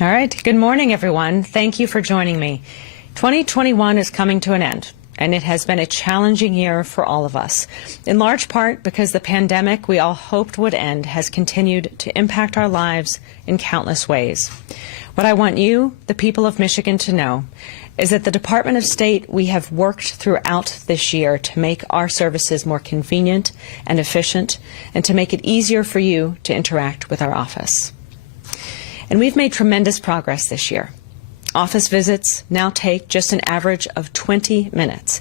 All right. Good morning, everyone. Thank you for joining me. 2021 is coming to an end, and it has been a challenging year for all of us, in large part because the pandemic we all hoped would end has continued to impact our lives in countless ways. What I want you, the people of Michigan, to know is that the Department of State, we have worked throughout this year to make our services more convenient and efficient, and to make it easier for you to interact with our office. And we've made tremendous progress this year. Office visits now take just an average of 20 minutes.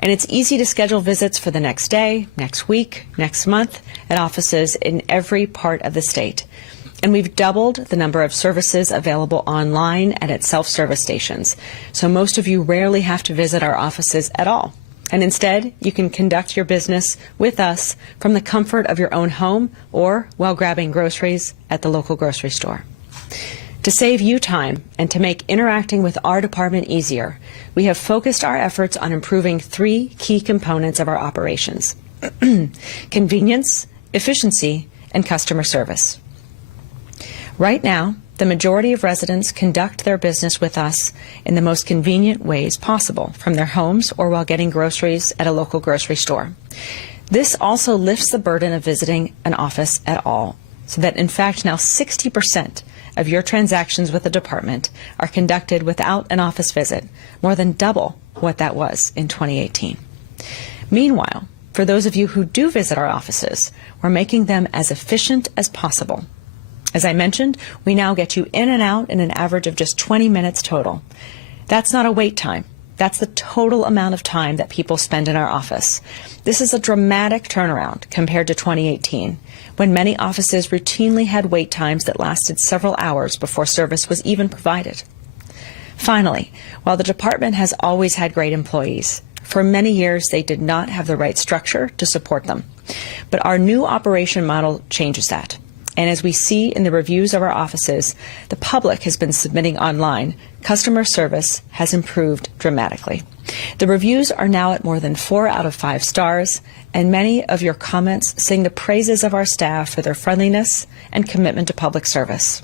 And it's easy to schedule visits for the next day, next week, next month at offices in every part of the state. And we've doubled the number of services available online and at self-service stations. So most of you rarely have to visit our offices at all. And instead, you can conduct your business with us from the comfort of your own home or while grabbing groceries at the local grocery store. To save you time and to make interacting with our department easier, we have focused our efforts on improving three key components of our operations: convenience, efficiency, and customer service. Right now, the majority of residents conduct their business with us in the most convenient ways possible, from their homes or while getting groceries at a local grocery store. This also lifts the burden of visiting an office at all, so that in fact now 60% of your transactions with the department are conducted without an office visit, more than double what that was in 2018. Meanwhile, for those of you who do visit our offices, we're making them as efficient as possible. As I mentioned, we now get you in and out in an average of just 20 minutes total. That's not a wait time. That's the total amount of time that people spend in our office. This is a dramatic turnaround compared to 2018, when many offices routinely had wait times that lasted several hours before service was even provided. Finally, while the department has always had great employees, for many years they did not have the right structure to support them. But our new operation model changes that. And as we see in the reviews of our offices, the public has been submitting online, customer service has improved dramatically. The reviews are now at more than 4 out of 5 stars, and many of your comments sing the praises of our staff for their friendliness and commitment to public service.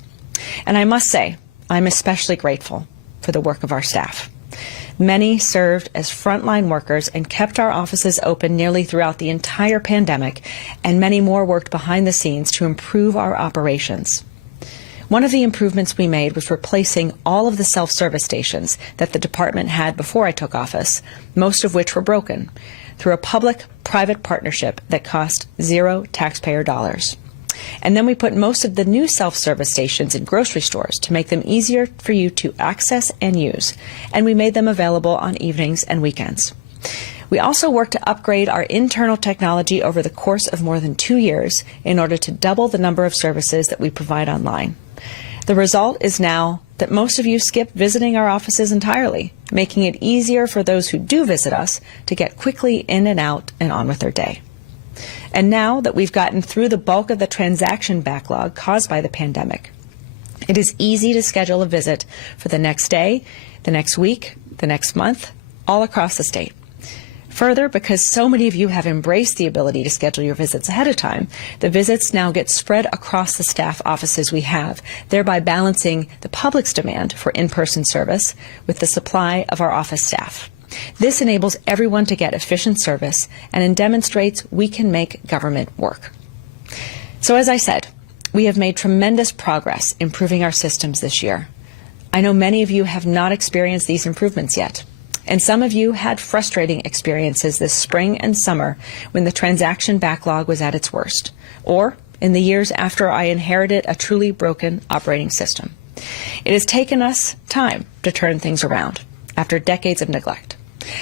And I must say, I'm especially grateful for the work of our staff. Many served as frontline workers and kept our offices open nearly throughout the entire pandemic, and many more worked behind the scenes to improve our operations. One of the improvements we made was replacing all of the self-service stations that the department had before I took office, most of which were broken, through a public-private partnership that cost $0 taxpayer dollars. And then we put most of the new self-service stations in grocery stores to make them easier for you to access and use, and we made them available on evenings and weekends. We also worked to upgrade our internal technology over the course of more than 2 years in order to double the number of services that we provide online. The result is now that most of you skip visiting our offices entirely, making it easier for those who do visit us to get quickly in and out and on with their day. And now that we've gotten through the bulk of the transaction backlog caused by the pandemic, it is easy to schedule a visit for the next day, the next week, the next month, all across the state. Further, because so many of you have embraced the ability to schedule your visits ahead of time, the visits now get spread across the staff offices we have, thereby balancing the public's demand for in-person service with the supply of our office staff. This enables everyone to get efficient service, and it demonstrates we can make government work. So as I said, we have made tremendous progress improving our systems this year. I know many of you have not experienced these improvements yet, and some of you had frustrating experiences this spring and summer when the transaction backlog was at its worst, or in the years after I inherited a truly broken operating system. It has taken us time to turn things around after decades of neglect.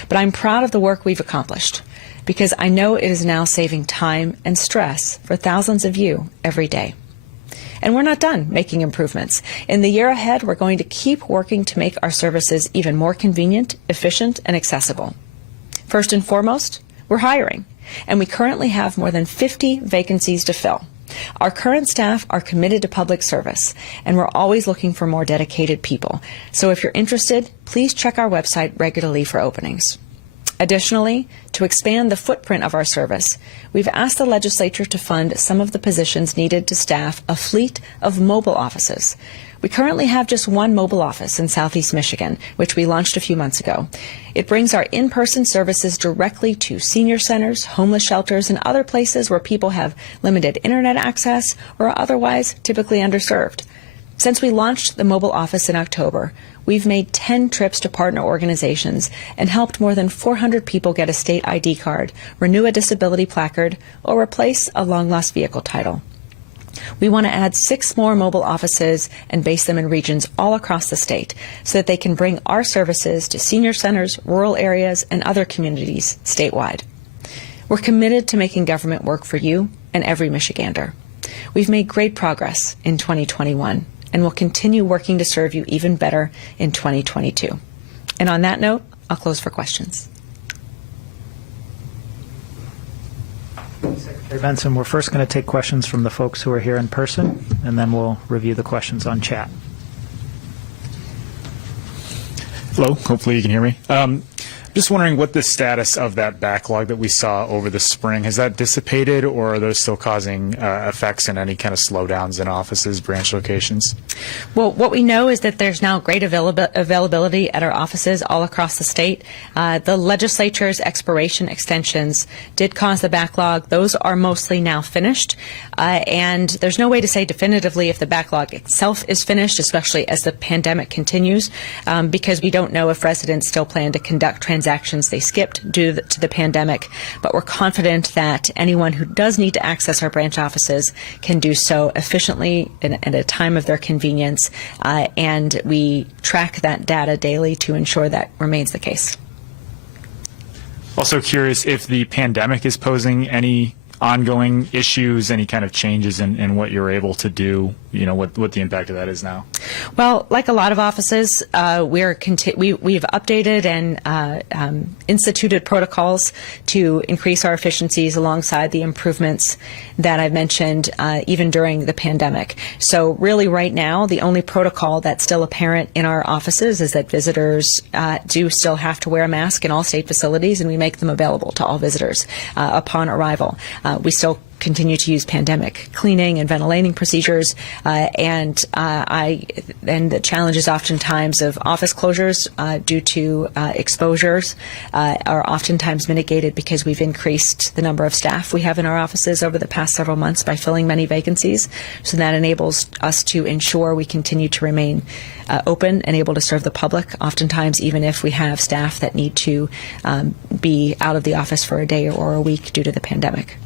But I'm proud of the work we've accomplished, because I know it is now saving time and stress for thousands of you every day. And we're not done making improvements. In the year ahead, we're going to keep working to make our services even more convenient, efficient, and accessible. First and foremost, we're hiring, and we currently have more than 50 vacancies to fill. Our current staff are committed to public service, and we're always looking for more dedicated people. So if you're interested, please check our website regularly for openings. Additionally, to expand the footprint of our service, we've asked the legislature to fund some of the positions needed to staff a fleet of mobile offices. We currently have just one mobile office in Southeast Michigan, which we launched a few months ago. It brings our in-person services directly to senior centers, homeless shelters, and other places where people have limited internet access or are otherwise typically underserved. Since we launched the mobile office in October, we've made 10 trips to partner organizations and helped more than 400 people get a state ID card, renew a disability placard, or replace a long-lost vehicle title. We want to add 6 more mobile offices and base them in regions all across the state so that they can bring our services to senior centers, rural areas, and other communities statewide. We're committed to making government work for you and every Michigander. We've made great progress in 2021 and will continue working to serve you even better in 2022. And on that note, I'll close for questions. Secretary Benson, we're first going to take questions from the folks who are here in person, and then we'll review the questions on chat. Hello, hopefully you can hear me. Just wondering what the status of that backlog that we saw over the spring. Has that dissipated, or are those still causing effects and any kind of slowdowns in offices, branch locations? Well, what we know is that there's now great availability at our offices all across the state. The legislature's expiration extensions did cause the backlog. Those are mostly now finished. And there's no way to say definitively if the backlog itself is finished, especially as the pandemic continues, because we don't know if residents still plan to conduct transactions they skipped due to the pandemic. But we're confident that anyone who does need to access our branch offices can do so efficiently and at a time of their convenience. And we track that data daily to ensure that remains the case. Also curious if the pandemic is posing any ongoing issues, any kind of changes in what you're able to do, what the impact of that is now? Well, like a lot of offices, we've updated and instituted protocols to increase our efficiencies alongside the improvements that I've mentioned even during the pandemic. So really right now, the only protocol that's still apparent in our offices is that visitors do still have to wear a mask in all state facilities, and we make them available to all visitors upon arrival. We still continue to use pandemic cleaning and ventilating procedures, and the challenges oftentimes of office closures due to exposures are oftentimes mitigated because we've increased the number of staff we have in our offices over the past several months by filling many vacancies. So that enables us to ensure we continue to remain open and able to serve the public, oftentimes even if we have staff that need to be out of the office for a day or a week due to the pandemic.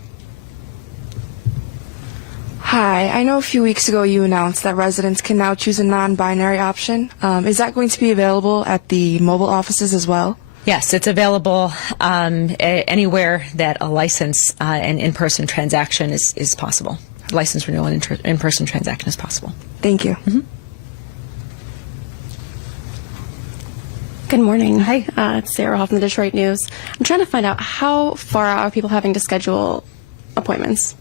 Hi, I know a few weeks ago you announced that residents can now choose a non-binary option. Is that going to be available at the mobile offices as well? Yes, it's available anywhere that a license and in-person transaction is possible. License renewal and in-person transaction is possible. Thank you. Mm-hmm. Good morning. Hi, it's Sarah Hall from the Detroit News. I'm trying to find out how far out are people having to schedule appointments?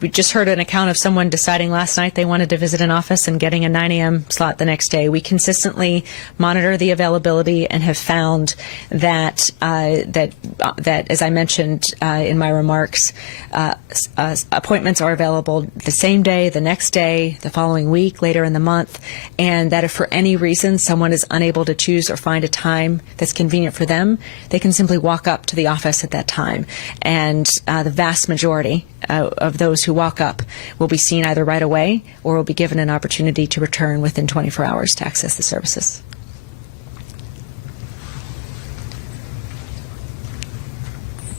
We just heard an account of someone deciding last night they wanted to visit an office and getting a 9 a.m. slot the next day. We consistently monitor the availability and have found that as I mentioned in my remarks, appointments are available the same day, the next day, the following week, later in the month, and that if for any reason someone is unable to choose or find a time that's convenient for them, they can simply walk up to the office at that time. And the vast majority of those who walk up will be seen either right away or will be given an opportunity to return within 24 hours to access the services.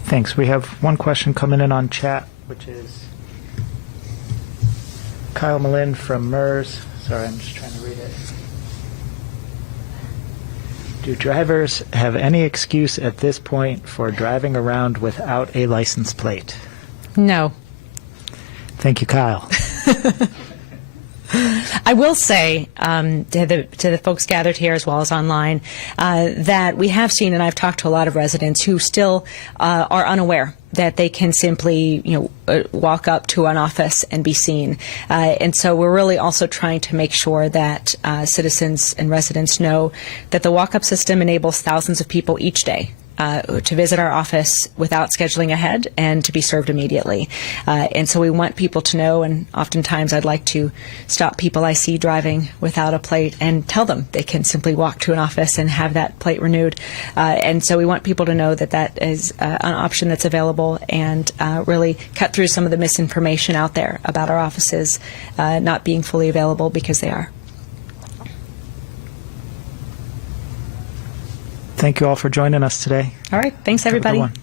Thanks. We have one question coming in on chat, which is Kyle Malin from MERS. Sorry, I'm just trying to read it. Do drivers have any excuse at this point for driving around without a license plate? No. Thank you, Kyle. I will say to the folks gathered here as well as online that we have seen, and I've talked to a lot of residents who still are unaware that they can simply, walk up to an office and be seen. And so we're really also trying to make sure that citizens and residents know that the walk-up system enables thousands of people each day to visit our office without scheduling ahead and to be served immediately. And so we want people to know, and oftentimes I'd like to stop people I see driving without a plate and tell them they can simply walk to an office and have that plate renewed. And so we want people to know that that is an option that's available, and really cut through some of the misinformation out there about our offices not being fully available, because they are. Thank you all for joining us today. All right. Thanks, Have a good everybody. one.